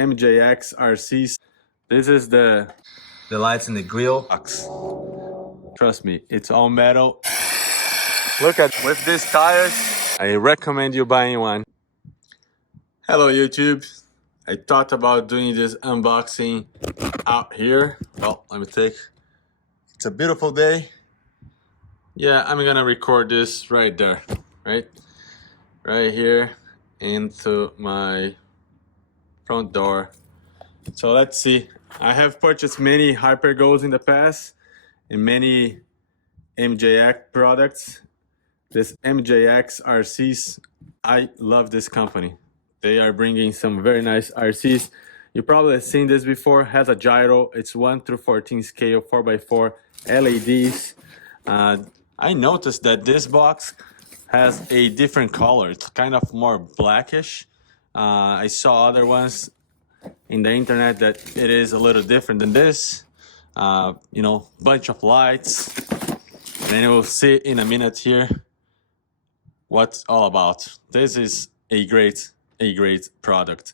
MJX RCs. This is the lights in the grill box. Trust me, it's all metal. Look at with these tires. I recommend you buying one. Hello YouTube. I thought about doing this unboxing out here. Well, let me take. It's a beautiful day. Yeah, I'm gonna record this right there, right here into my front door. So let's see. I have purchased many Hypergos in the past and many MJX products. This MJX RCs, I love this company. They are bringing some very nice RCs. You probably have seen this before. Has a gyro. It's 1 through 14 scale, 4x4 LEDs. I noticed that this box has a different color. It's kind of more blackish. I saw other ones in the internet that it is a little different than this. You know, bunch of lights. Then we'll see in a minute here what's all about. This is a great product.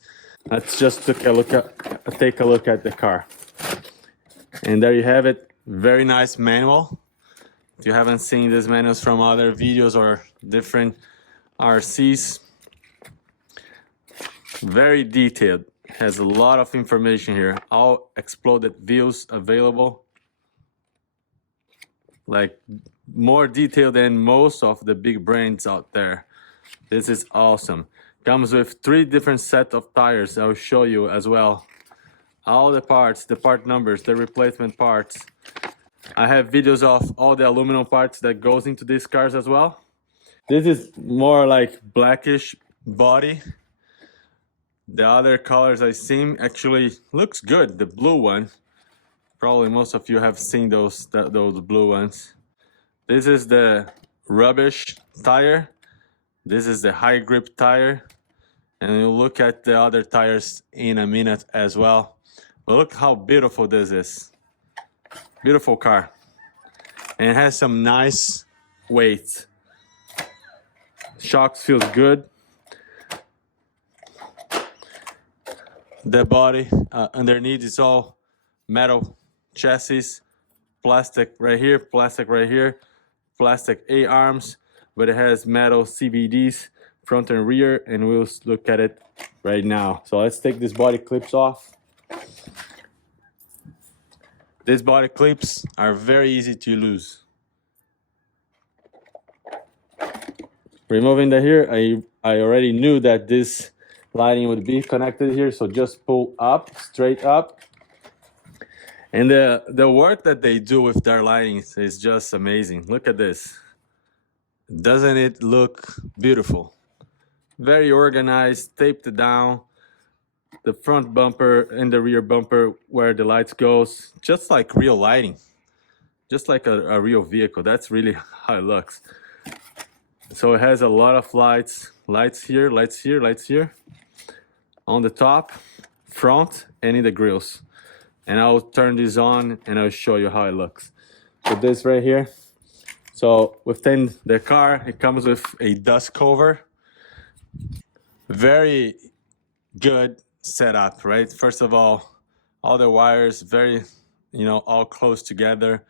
Let's just take a look at the car. And there you have it. Very nice manual. If you haven't seen these manuals from other videos or different RCs, very detailed. Has a lot of information here. All exploded views available. Like more detailed than most of the big brands out there. This is awesome. Comes with 3 different sets of tires. I'll show you as well. All the parts, the part numbers, the replacement parts. I have videos of all the aluminum parts that goes into these cars as well. This is more like blackish body. The other colors I seen actually looks good. The blue one, probably most of you have seen those blue ones. This is the rubbish tire. This is the high grip tire. And we'll look at the other tires in a minute as well. But look how beautiful this is. Beautiful car. And it has some nice weight. Shocks feels good. The body underneath is all metal chassis, plastic right here, plastic A-arms, but it has metal CVDs front and rear, and we'll look at it right now. So let's take these body clips off. These body clips are very easy to lose. Removing the here, I already knew that this lighting would be connected here, so just pull up, straight up. And the work that they do with their lighting is just amazing. Look at this. Doesn't it look beautiful? Very organized, taped down. The front bumper and the rear bumper where the lights goes, just like real lighting. Just like a real vehicle. That's really how it looks. So it has a lot of lights. Lights here, lights here, lights here. On the top, front, and in the grills. And I'll turn this on and I'll show you how it looks. With this right here. So within the car, it comes with a dust cover. Very good setup, right? First of all the wires very, all close together.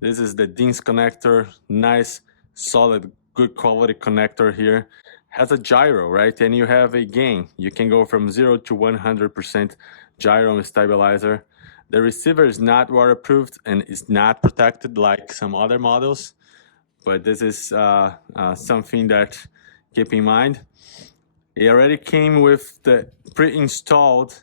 This is the DINS connector, nice, solid, good quality connector here. Has a gyro, right? And you have a gain. You can go from 0 to 100% gyro stabilizer. The receiver is not waterproofed and is not protected like some other models, but this is something that keep in mind. It already came with the pre-installed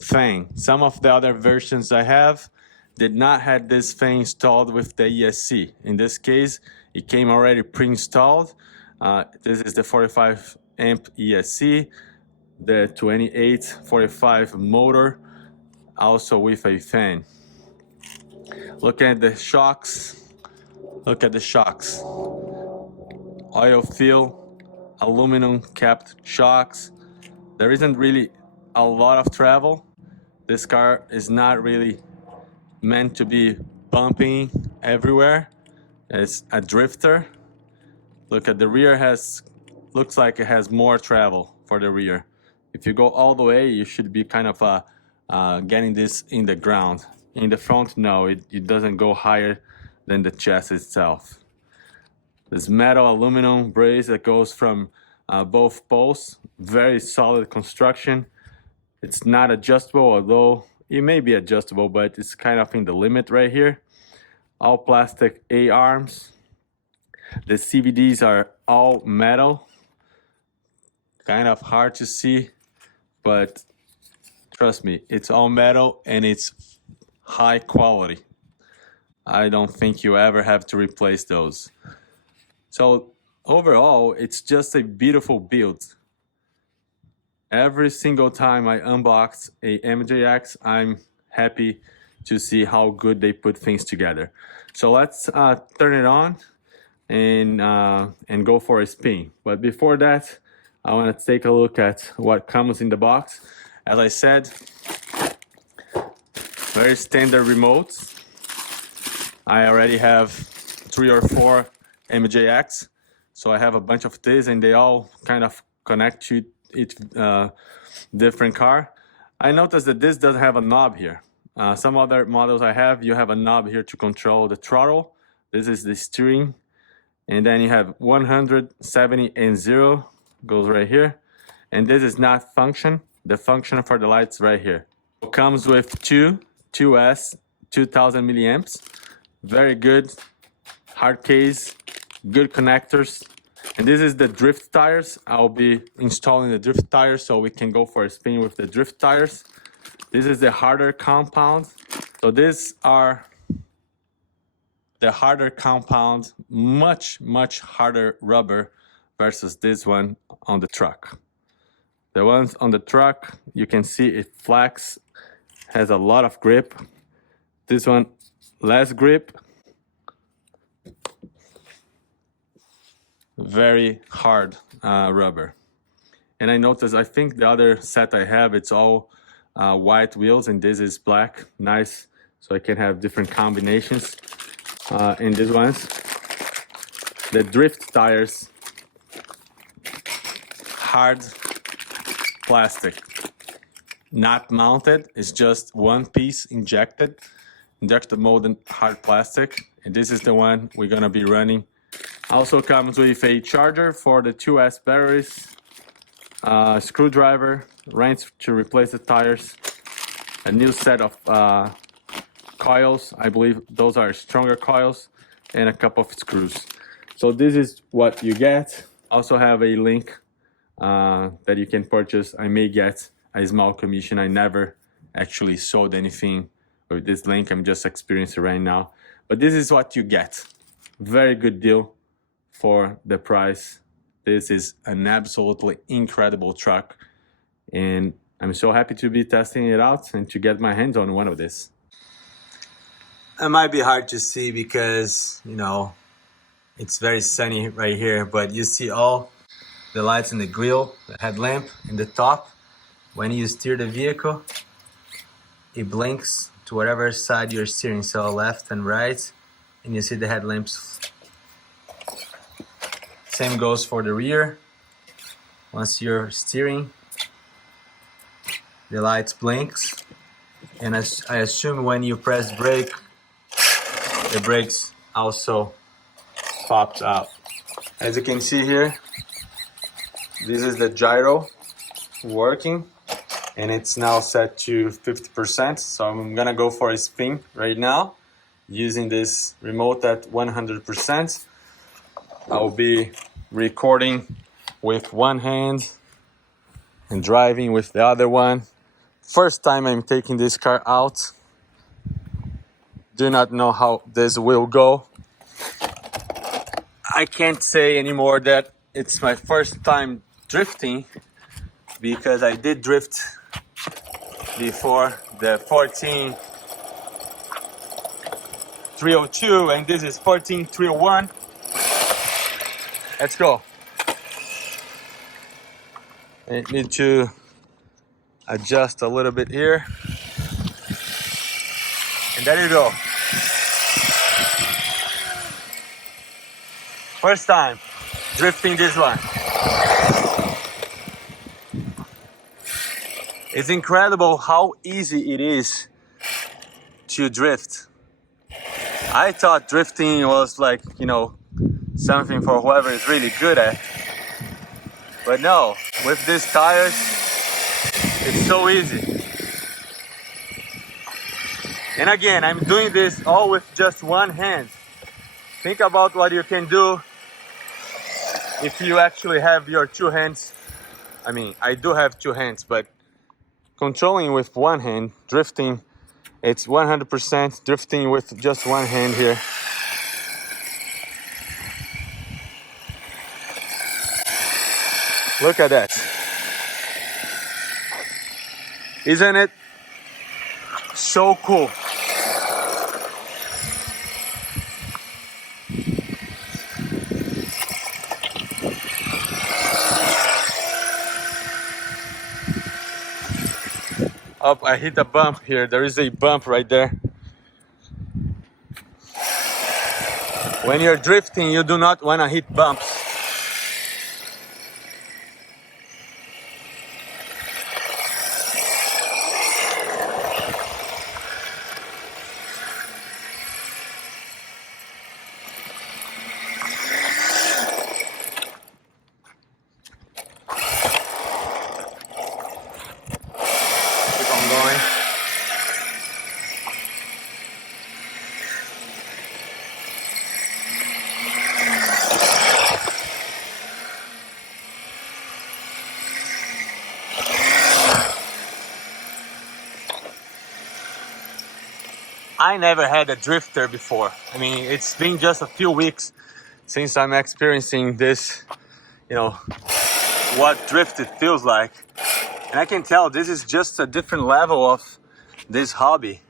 fan. Some of the other versions I have did not have this fan installed with the ESC. In this case, it came already pre-installed. This is the 45 amp ESC, the 2845 motor, also with a fan. Look at the shocks. Look at the shocks. Oil fill, aluminum capped shocks. There isn't really a lot of travel. This car is not really meant to be bumping everywhere. It's a drifter. Look at the rear looks like it has more travel for the rear. If you go all the way, you should be kind of getting this in the ground. In the front, no, it doesn't go higher than the chest itself. This metal aluminum brace that goes from both poles, very solid construction. It's not adjustable, although it may be adjustable, but it's kind of in the limit right here. All plastic A-arms. The CVDs are all metal. Kind of hard to see, but trust me, it's all metal and it's high quality. I don't think you ever have to replace those. So overall, it's just a beautiful build. Every single time I unbox a MJX, I'm happy to see how good they put things together. So let's turn it on and go for a spin. But before that, I want to take a look at what comes in the box. As I said, very standard remotes. I already have 3 or 4 MJX, so I have a bunch of these and they all kind of connect to each different car. I noticed that this doesn't have a knob here. Some other models I have, you have a knob here to control the throttle. This is the steering. And then you have 100, 70, and 0 goes right here. And this is not function. The function for the lights right here. It comes with 2S, 2000 milliamps. Very good hard case, good connectors. And this is the drift tires. I'll be installing the drift tires so we can go for a spin with the drift tires. This is the harder compound. So these are the harder compound, much harder rubber versus this one on the truck. The ones on the truck, you can see it flex, has a lot of grip. This one, less grip. Very hard rubber. And I noticed, I think the other set I have, it's all white wheels and this is black. Nice, so I can have different combinations. In these ones, the drift tires, hard plastic, not mounted, it's just one piece injected molded hard plastic. And this is the one we're gonna be running. Also comes with a charger for the 2S batteries, screwdriver, wrench to replace the tires, a new set of coils. I believe those are stronger coils, and a couple of screws. So this is what you get. Also have a link that you can purchase. I may get a small commission. I never actually sold anything with this link. I'm just experiencing right now. But this is what you get. Very good deal for the price. This is an absolutely incredible truck, and I'm so happy to be testing it out and to get my hands on one of this. It might be hard to see because, you know, it's very sunny right here, but you see all the lights in the grille, the headlamp in the top. When you steer the vehicle, it blinks to whatever side you're steering, so left and right, and you see the headlamps. Same goes for the rear. Once you're steering, the lights blinks, and I assume when you press brake, the brakes also popped out. As you can see here, this is the gyro working, and it's now set to 50%. So I'm gonna go for a spin right now using this remote at 100%. I'll be recording with one hand and driving with the other one. First time I'm taking this car out. Do not know how this will go. I can't say anymore that it's my first time drifting because I did drift before, the 14302, and this is 14301. Let's go. I need to adjust a little bit here. And there you go. First time drifting this one. It's incredible how easy it is to drift. I thought drifting was like, you know, something for whoever is really good at. But no, with these tires, it's so easy. And again, I'm doing this all with just one hand. Think about what you can do if you actually have your two hands. I mean, I do have two hands, but controlling with one hand, drifting, it's 100% drifting with just one hand here. Look at that. Isn't it so cool? Oh, I hit a bump here. There is a bump right there. When you're drifting, you do not want to hit bumps. Keep on going. I never had a drifter before. I mean, it's been just a few weeks since I'm experiencing this, you know, what drifted feels like. And I can tell this is just a different level of this hobby.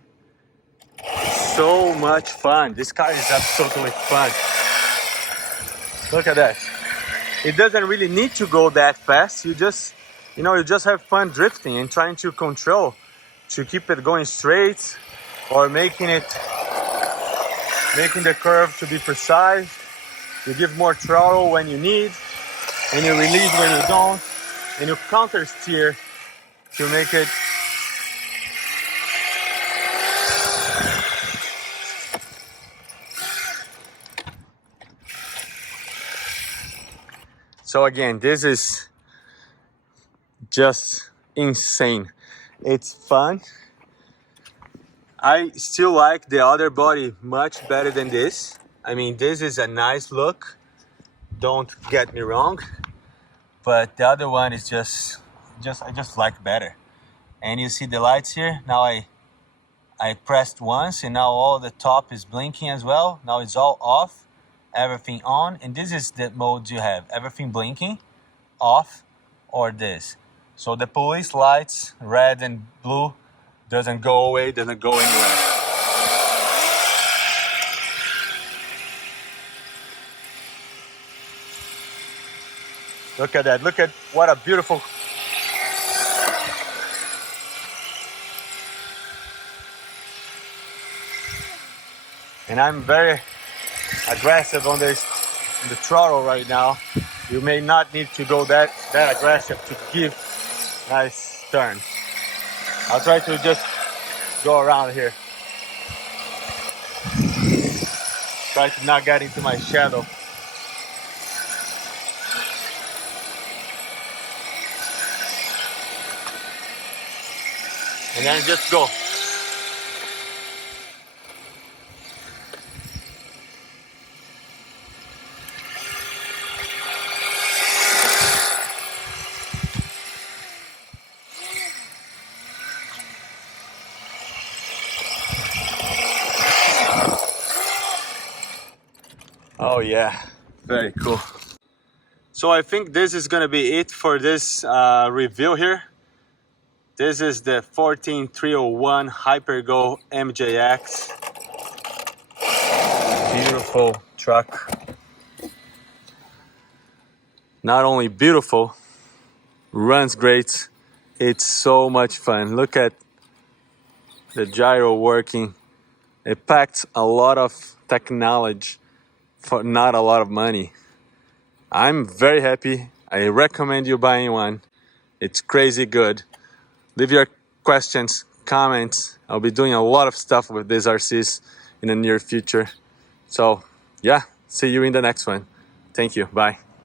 It's so much fun. This car is absolutely fun. Look at that. It doesn't really need to go that fast. You just, you just have fun drifting and trying to control to keep it going straight or making the curve to be precise. You give more throttle when you need, and you release when you don't, and you counter steer to make it so. Again, this is just insane. It's fun. I still like the other body much better than this. I mean, this is a nice look, don't get me wrong, but the other one is I just like better. And you see the lights here. Now I pressed once and now all the top is blinking as well. Now it's all off, everything on, and this is the modes you have: everything blinking, off, or this. So the police lights, red and blue, doesn't go away, doesn't go anywhere. Look at that. Look at what a beautiful. And I'm very aggressive on the throttle right now. You may not need to go that aggressive to give nice turn. I'll try to just go around here. Try to not get into my shadow. And then just go. Oh yeah, very cool. So I think this is gonna be it for this review here. This is the 14301 Hypergo MJX. Beautiful truck. Not only beautiful, runs great. It's so much fun. Look at the gyro working. It packs a lot of technology for not a lot of money. I'm very happy. I recommend you buying one. It's crazy good. Leave your questions, comments. I'll be doing a lot of stuff with these RCs in the near future. So yeah, see you in the next one. Thank you. Bye.